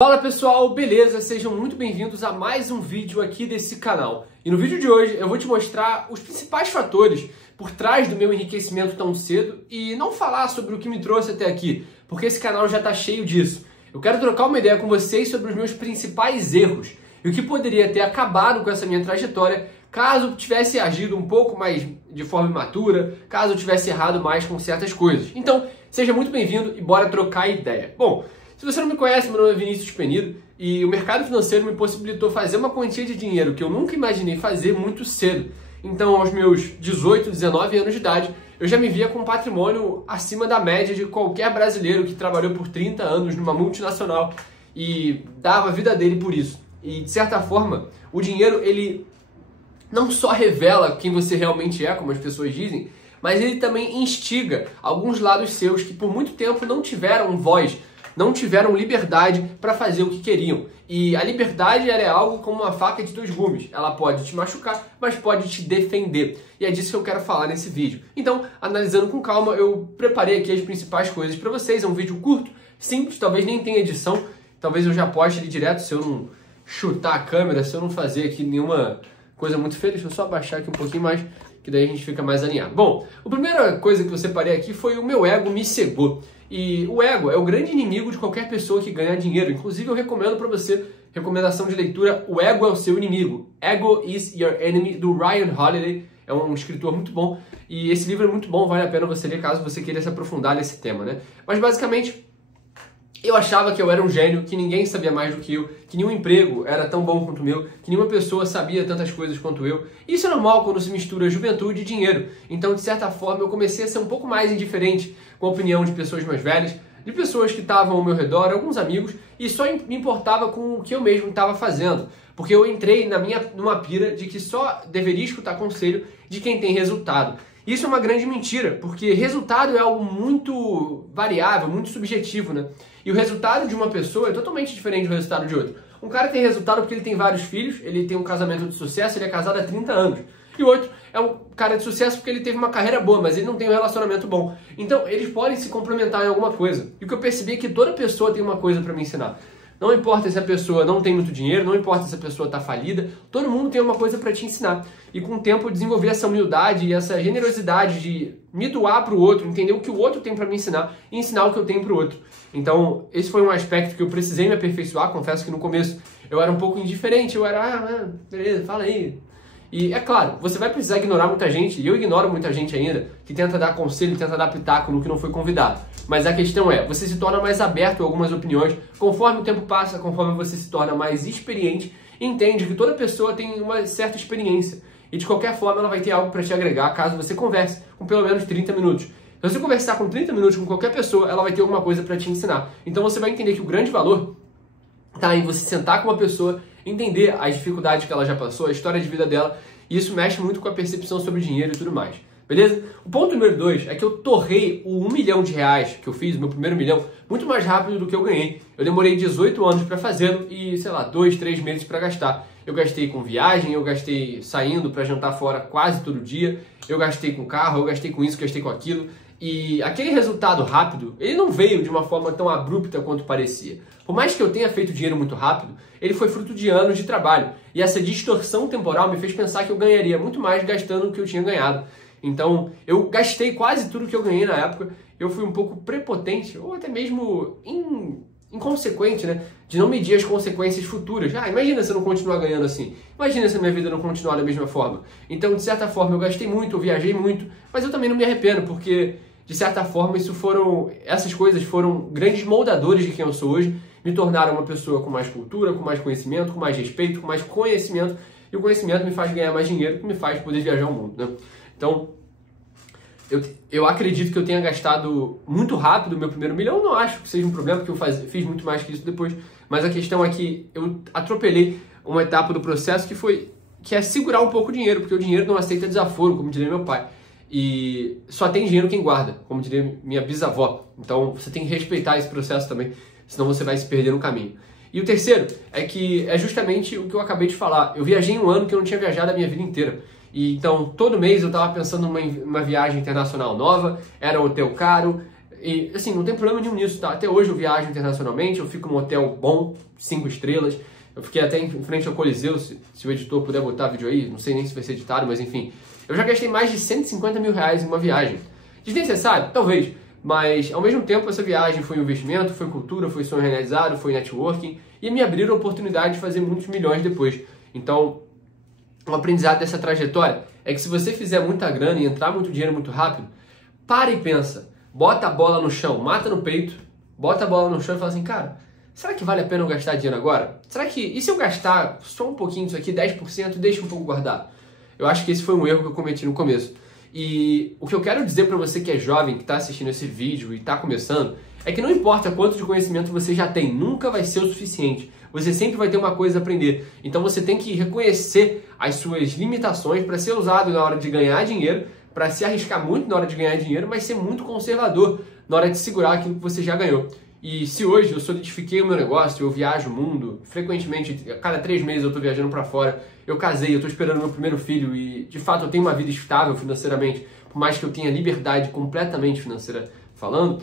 Fala pessoal, beleza? Sejam muito bem-vindos a mais um vídeo aqui desse canal. E no vídeo de hoje eu vou te mostrar os principais fatores por trás do meu enriquecimento tão cedo e não falar sobre o que me trouxe até aqui, porque esse canal já está cheio disso. Eu quero trocar uma ideia com vocês sobre os meus principais erros e o que poderia ter acabado com essa minha trajetória caso eu tivesse agido um pouco mais de forma imatura, caso eu tivesse errado mais com certas coisas. Então, seja muito bem-vindo e bora trocar ideia. Bom, se você não me conhece, meu nome é Vinícius Penido e o mercado financeiro me possibilitou fazer uma quantia de dinheiro que eu nunca imaginei fazer muito cedo. Então, aos meus 18, 19 anos de idade, eu já me via com um patrimônio acima da média de qualquer brasileiro que trabalhou por 30 anos numa multinacional e dava a vida dele por isso. E, de certa forma, o dinheiro, ele não só revela quem você realmente é, como as pessoas dizem, mas ele também instiga alguns lados seus que por muito tempo não tiveram voz, não tiveram liberdade para fazer o que queriam. E a liberdade ela é algo como uma faca de dois gumes. Ela pode te machucar, mas pode te defender. E é disso que eu quero falar nesse vídeo. Então, analisando com calma, eu preparei aqui as principais coisas para vocês. É um vídeo curto, simples, talvez nem tenha edição. Talvez eu já poste ele direto se eu não chutar a câmera, se eu não fazer aqui nenhuma coisa muito feia. Deixa eu só abaixar aqui um pouquinho mais, que daí a gente fica mais alinhado. Bom, a primeira coisa que eu separei aqui foi o meu ego me cegou. E o ego é o grande inimigo de qualquer pessoa que ganha dinheiro. Inclusive, eu recomendo para você, recomendação de leitura, O Ego é o Seu Inimigo. Ego is Your Enemy, do Ryan Holiday. É um escritor muito bom. E esse livro é muito bom, vale a pena você ler caso você queira se aprofundar nesse tema, né? Mas, basicamente, eu achava que eu era um gênio, que ninguém sabia mais do que eu, que nenhum emprego era tão bom quanto o meu, que nenhuma pessoa sabia tantas coisas quanto eu. Isso é normal quando se mistura juventude e dinheiro. Então, de certa forma, eu comecei a ser um pouco mais indiferente com a opinião de pessoas mais velhas, de pessoas que estavam ao meu redor, alguns amigos, e só me importava com o que eu mesmo estava fazendo. Porque eu entrei numa pira de que só deveria escutar conselho de quem tem resultado. Isso é uma grande mentira, porque resultado é algo muito variável, muito subjetivo, né? E o resultado de uma pessoa é totalmente diferente do resultado de outra. Um cara tem resultado porque ele tem vários filhos, ele tem um casamento de sucesso, ele é casado há 30 anos. E o outro é um cara de sucesso porque ele teve uma carreira boa, mas ele não tem um relacionamento bom. Então, eles podem se complementar em alguma coisa. E o que eu percebi é que toda pessoa tem uma coisa para me ensinar. Não importa se a pessoa não tem muito dinheiro, não importa se a pessoa está falida, todo mundo tem uma coisa para te ensinar. E com o tempo eu desenvolvi essa humildade e essa generosidade de me doar para o outro, entender o que o outro tem para me ensinar e ensinar o que eu tenho para o outro. Então, esse foi um aspecto que eu precisei me aperfeiçoar. Confesso que no começo eu era um pouco indiferente, eu era, beleza, fala aí. E é claro, você vai precisar ignorar muita gente, e eu ignoro muita gente ainda, que tenta dar conselho, tenta dar pitaco no que não foi convidado. Mas a questão é, você se torna mais aberto a algumas opiniões, conforme o tempo passa, conforme você se torna mais experiente, entende que toda pessoa tem uma certa experiência. E de qualquer forma ela vai ter algo para te agregar, caso você converse com pelo menos 30 minutos. Se você conversar com 30 minutos com qualquer pessoa, ela vai ter alguma coisa para te ensinar. Então você vai entender que o grande valor está em você sentar com uma pessoa, entender as dificuldades que ela já passou, a história de vida dela, e isso mexe muito com a percepção sobre dinheiro e tudo mais. Beleza? O ponto número 2 é que eu torrei o 1 milhão de reais que eu fiz, o meu primeiro milhão, muito mais rápido do que eu ganhei. Eu demorei 18 anos para fazê-lo e, sei lá, 2, 3 meses para gastar. Eu gastei com viagem, eu gastei saindo para jantar fora quase todo dia, eu gastei com carro, eu gastei com isso, gastei com aquilo. E aquele resultado rápido, ele não veio de uma forma tão abrupta quanto parecia. Por mais que eu tenha feito dinheiro muito rápido, ele foi fruto de anos de trabalho. E essa distorção temporal me fez pensar que eu ganharia muito mais gastando do que eu tinha ganhado. Então, eu gastei quase tudo que eu ganhei na época. Eu fui um pouco prepotente, ou até mesmo inconsequente, né? De não medir as consequências futuras. Imagina se eu não continuar ganhando assim. Imagina se a minha vida não continuar da mesma forma. Então, de certa forma, eu gastei muito, eu viajei muito, mas eu também não me arrependo, porque, de certa forma, essas coisas foram grandes moldadores de quem eu sou hoje, me tornaram uma pessoa com mais cultura, com mais conhecimento, com mais respeito, com mais conhecimento, e o conhecimento me faz ganhar mais dinheiro, que me faz poder viajar o mundo, né? Então, eu acredito que eu tenha gastado muito rápido o meu primeiro milhão, não acho que seja um problema, porque eu fiz muito mais que isso depois, mas a questão é que eu atropelei uma etapa do processo que é segurar um pouco o dinheiro, porque o dinheiro não aceita desaforo, como diria meu pai, e só tem dinheiro quem guarda, como diria minha bisavó. Então você tem que respeitar esse processo também, senão você vai se perder no caminho. E o terceiro é que é justamente o que eu acabei de falar. Eu viajei um ano que eu não tinha viajado a minha vida inteira. E então todo mês eu estava pensando numa viagem internacional nova, era um hotel caro, E, assim, não tem problema nenhum nisso, tá? Até hoje eu viajo internacionalmente, eu fico num hotel bom, 5 estrelas. Eu fiquei até em frente ao Coliseu, se o editor puder botar vídeo aí, não sei nem se vai ser editado, mas enfim. Eu já gastei mais de 150 mil reais em uma viagem. Desnecessário? Talvez. Mas, ao mesmo tempo, essa viagem foi um investimento, foi cultura, foi sonho realizado, foi networking. E me abriram a oportunidade de fazer muitos milhões depois. Então, o aprendizado dessa trajetória é que se você fizer muita grana e entrar muito dinheiro muito rápido, para e pensa. Bota a bola no chão, mata no peito, bota a bola no chão e fala assim, cara, será que vale a pena eu gastar dinheiro agora? Será que, e se eu gastar só um pouquinho disso aqui, 10%, deixa um pouco guardado? Eu acho que esse foi um erro que eu cometi no começo. E o que eu quero dizer para você que é jovem, que está assistindo esse vídeo e está começando, é que não importa quanto de conhecimento você já tem, nunca vai ser o suficiente. Você sempre vai ter uma coisa a aprender. Então você tem que reconhecer as suas limitações para ser usado na hora de ganhar dinheiro, para se arriscar muito na hora de ganhar dinheiro, mas ser muito conservador na hora de segurar aquilo que você já ganhou. E se hoje eu solidifiquei o meu negócio, eu viajo o mundo, frequentemente, a cada 3 meses eu estou viajando para fora, eu casei, eu estou esperando meu primeiro filho e, de fato, eu tenho uma vida estável financeiramente, por mais que eu tenha liberdade completamente financeira falando,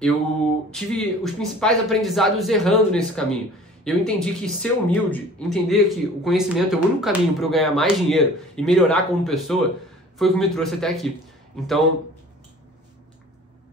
eu tive os principais aprendizados errando nesse caminho. Eu entendi que ser humilde, entender que o conhecimento é o único caminho para eu ganhar mais dinheiro e melhorar como pessoa, foi o que me trouxe até aqui. Então,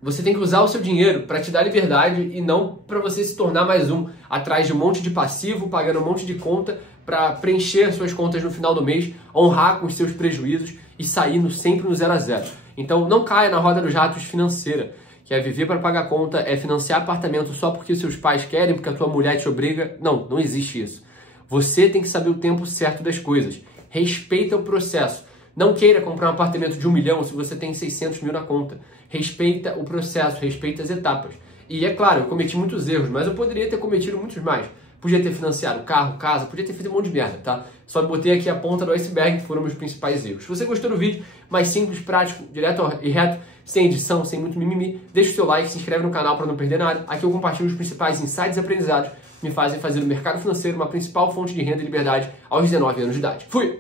você tem que usar o seu dinheiro para te dar liberdade e não para você se tornar mais um, atrás de um monte de passivo, pagando um monte de conta para preencher as suas contas no final do mês, honrar com os seus prejuízos e sair sempre no 0 a 0. Então, não caia na roda dos ratos financeira, que é viver para pagar conta, é financiar apartamento só porque seus pais querem, porque a tua mulher te obriga. Não, não existe isso. Você tem que saber o tempo certo das coisas. Respeita o processo. Não queira comprar um apartamento de 1 milhão se você tem 600 mil na conta. Respeita o processo, respeita as etapas. E é claro, eu cometi muitos erros, mas eu poderia ter cometido muitos mais. Podia ter financiado carro, casa, podia ter feito um monte de merda, tá? Só botei aqui a ponta do iceberg, que foram meus principais erros. Se você gostou do vídeo, mais simples, prático, direto e reto, sem edição, sem muito mimimi, deixa o seu like, se inscreve no canal para não perder nada. Aqui eu compartilho os principais insights e aprendizados que me fazem fazer o mercado financeiro uma principal fonte de renda e liberdade aos 19 anos de idade. Fui!